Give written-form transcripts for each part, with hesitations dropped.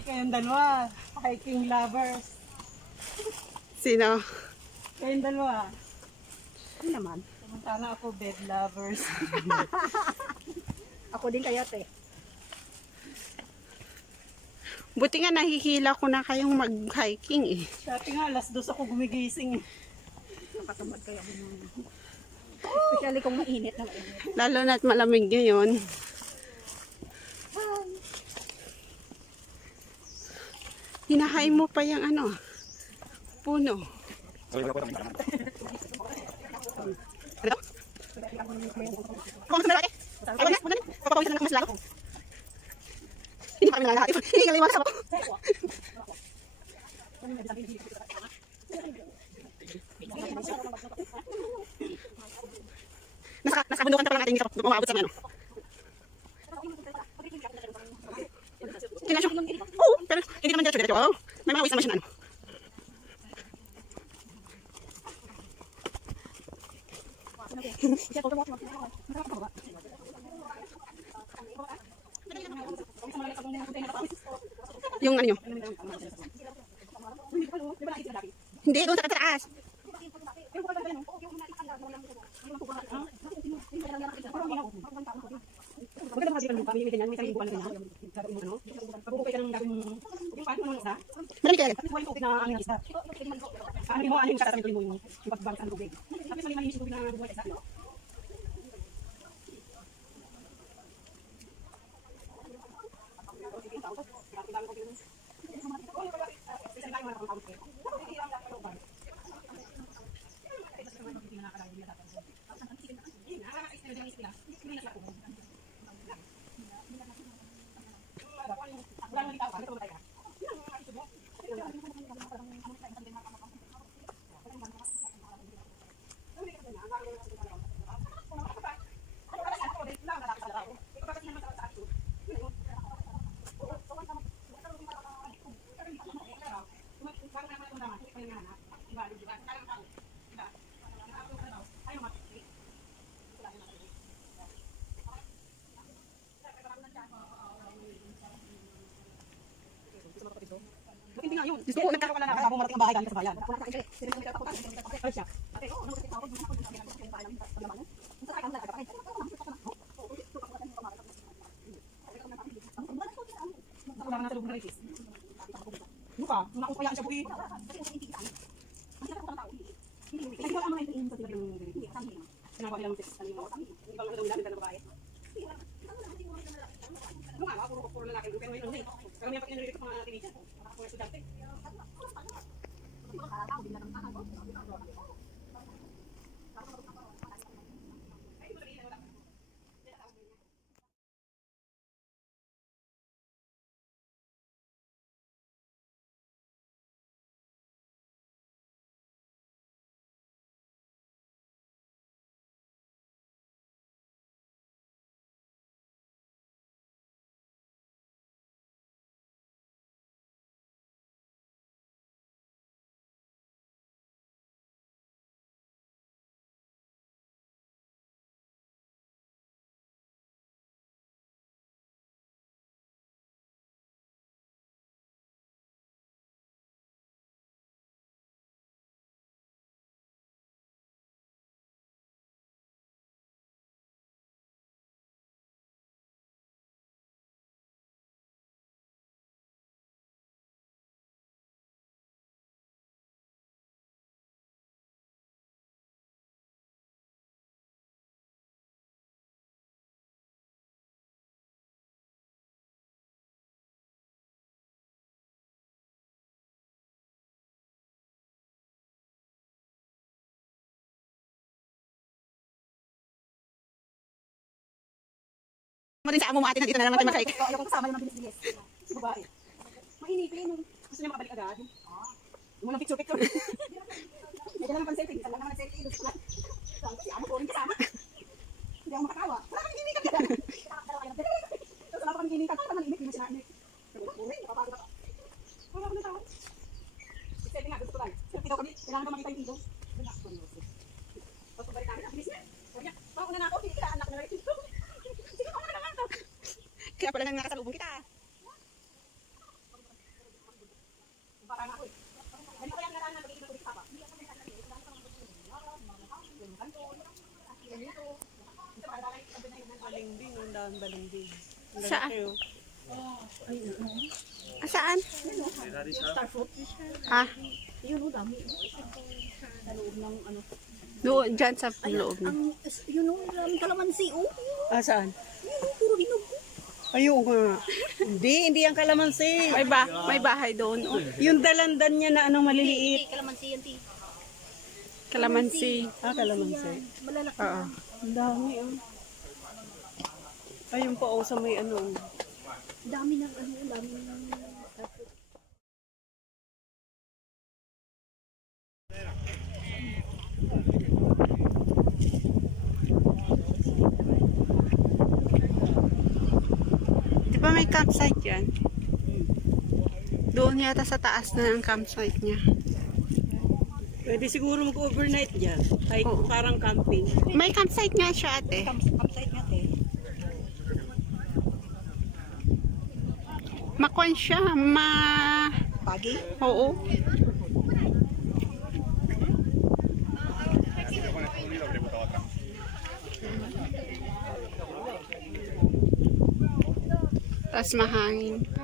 Lucky kayong dalawa. Hiking lovers. Sino? Kayong dalawa. Ano naman? Samantala ako bed lovers. Ako din kaya te. Buti nga nahihila ko na kayong mag-hiking eh. Dati nga, alas 2 ako gumigising. Nakatamad kaya ako naman. Especially kung mainit na mainit. Lalo na't malamig ngayon. Hinahay mo pa yung ano, puno. Ano? Kung saan natin? Ayaw na, magandang. Papawisan na mas lalo. Hindi pa kami nalalahat. Hindi nga liwanag sa ako. Nasa bundukan pa lang natin dito. Umabot sa ano. Oo, pero hindi naman diretso. Oo, may mga wis naman siya na ano. Yung ano nyo? Hindi, doon sa taas. Madami kaya. Hindi nga yun. Gusto ko, nagkakaroon na habang marating ang bahay galing sa bayan. Wala na sa loob ng rifis. Ano ka? Nakupayaan siya buhay. Kasi wala mga ito sa sila ng rifis. Sinawa nilang text sa nila. Hindi ba mga dami ng babae? Ano nga, puro lalaki. Pero ngayon hindi. Pero may pag-inurilit ko mga teenager. Mga estudyante. Mo din sa amo mo ate nandito na lang natin mag-hike. Ayaw kong kasama yung mga bilis-bilis. Babae. Mainipin nung gusto niya makabalik agad. Yung walang picture-picture. May dala naman selfie. Isa lang naman selfie. Si amo ko rin kasama. Hindi ako makakawa. Wala kang hinihikan ka. Tapos wala kang hinihikan. Parang naman inip. Hindi mo sinainik. Uy, nakapagod ako. Wala ko ng tao. Selfie nga, gusto ko lang. Selfie daw kami. Kailangan ko makita yung video. Tapos balik namin. Ang bilis niya. Sabi niya, pauna na ako. Hindi kita anak na rin. Kaya pala nang nakasalubong kita. Saan Balindig? Saan? Saan? Star fruit. Ah, Yun o, dami. Sa loob ng ano. doon, dyan sa loob. Yun o, maraming kalamansi o. Ah, saan? Yun o, puro hinog o. Ayun nga. Hindi ang kalamansi. May bahay doon. Oh. Yung dalandan niya na anong maliliit. Kalamansi yan, ti. Kalamansi. Ah, kalamansi. Malalaki. Oo. Ang dami, oh. Ayun pa, oh, sa may ano. Dami ng ano, dami ng star fruit. Di ba may campsite yan? Doon yata sa taas na ang campsite niya. Pwede siguro mag-overnight dyan. Ay, Oo. parang camping. May campsite nga siya, ate. Campsite nga, te. Makwan siya. Pagi? Oo. Tapos mahangin pa.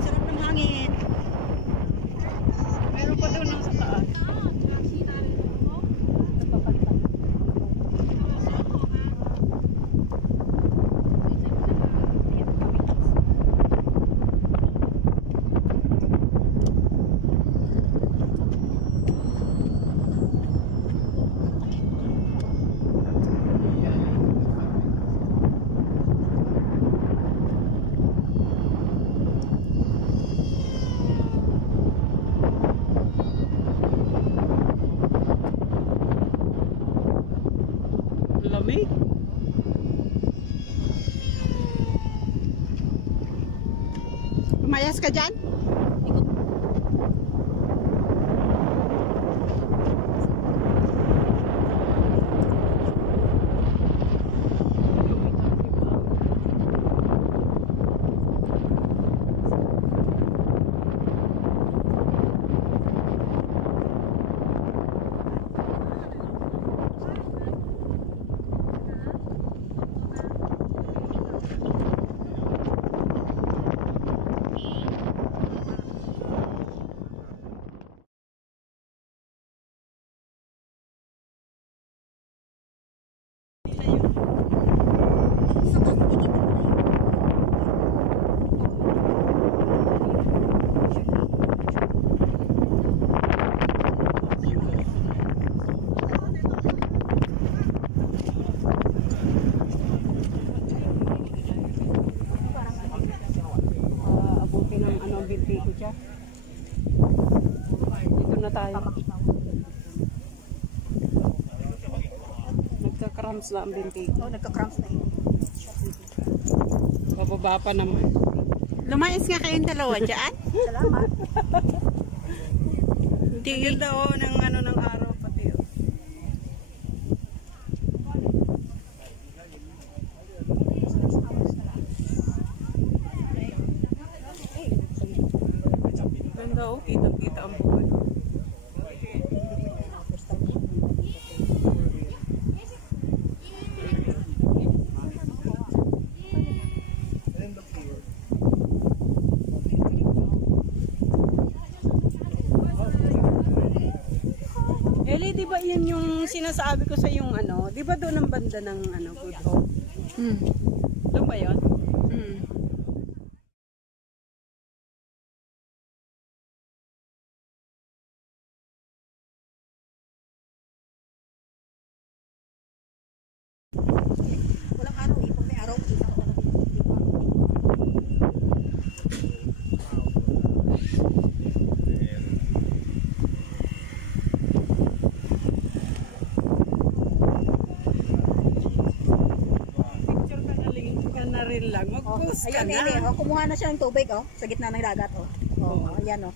Sarap ng hangin. Meron pa doon sa taas. Lamig. Umayas ka dyan? Abutin ng ano, binti ko dyan. Dito na tayo. Nagka-cramps na ang binti ko. Oh, nagka-cramps na yun. Bababa pa naman. Lumayas nga kayong dalawa dyan? Salamat. Hindi. Ang ganda oh, ng ano ng araw pati oh. Ganda oh, kitang-kita ang buwan. Eli, di ba yun yung sinasabi ko sa yung ano? Di ba doon ang banda ng ano, Good Hope? Hmm. Doon ba yun? Hmm. Walang araw eh. Pag may araw, kita ko talaga. Picture ka na rin lang. Mag-post ka Ayan, na. Eli. Oh, kumuha na siya ng tubig, oh. Sa gitna ng dagat, oh. Oh, ayan, oh.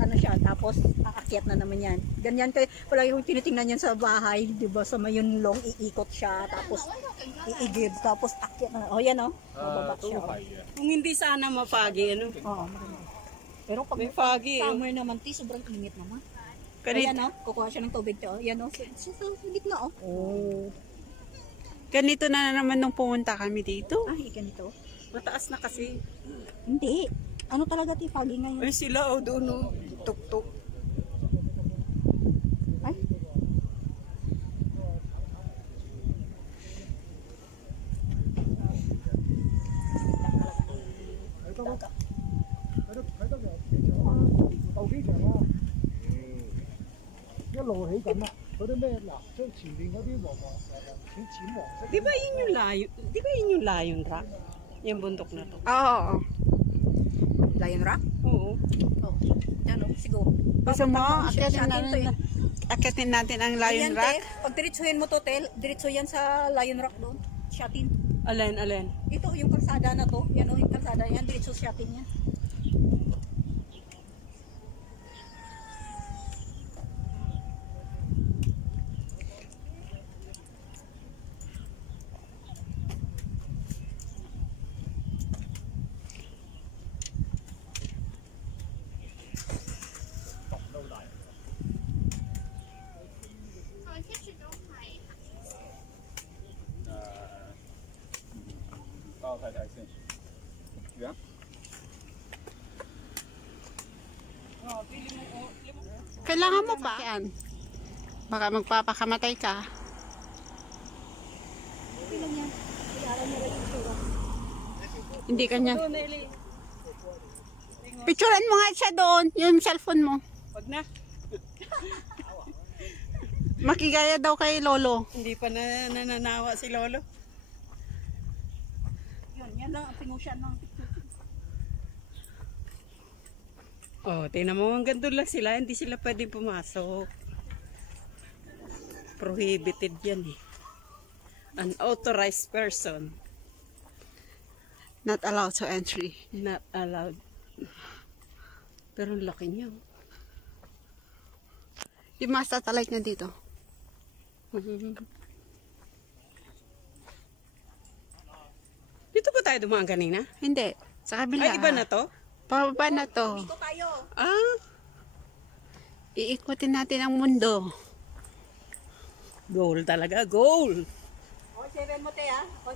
Ano siya, tapos aakyat na naman yan. Ganyan kayo, wala yung tinitingnan yan sa bahay, di ba? Sa mayun long, iikot siya, tapos iigib, tapos akyat na. Oh, yan, oh. Mababa siya, oh. Kung hindi sana mapagi, ano? Oo, maganda. Pero pag May foggy, eh. summer naman, sobrang init naman. Ganito, Ayan, oh. Kukuha siya ng tubig, to. Yan, oh. Sa gitna, oh. Ganito na naman nung pumunta kami dito. Ay, ganito. mataas na kasi. Hindi. Ano talaga ti foggy ngayon? Ay sila, doon, tuk-tuk. Ay. Di ba yun yung layo? Di ba yun yung Lion Rock? Yung bundok na to. Oo. Lion Rock? Oo. Oh. Yan, oh. Siguro. Gusto mo, Siya- akitin natin ang Lion Ayan, Rock? te. Pag diretsuhin mo to, diretso yan sa Lion Rock doon. Shatin. Alin. Ito, yung kalsada na to. Yan, oh, yung kalsada yan. Diretso shatin yan. Kailangan mo pa. Yan. Baka magpapakamatay ka. Hindi kanya. Doon, Eli. Picturean mo nga siya doon, yung cellphone mo. Wag na. Makigaya daw kay Lolo. Hindi pa nananawa si Lolo. Yun, yan lang ang pinusyan ng Oh, tingnan mo, hanggang doon lang sila. Hindi sila pwedeng pumasok. Prohibited yan eh. Unauthorized person. Not allowed to entry. Not allowed. Pero ang laki niya. Yung mga satellite niya dito. Dito ba tayo dumaan kanina? Hindi. Sa kabila. Ay, iba na to? Pababa na to. Dito tayo. Ah, Iikutin natin ang mundo. goal talaga. Goal! O, 7 mo te, ha? O,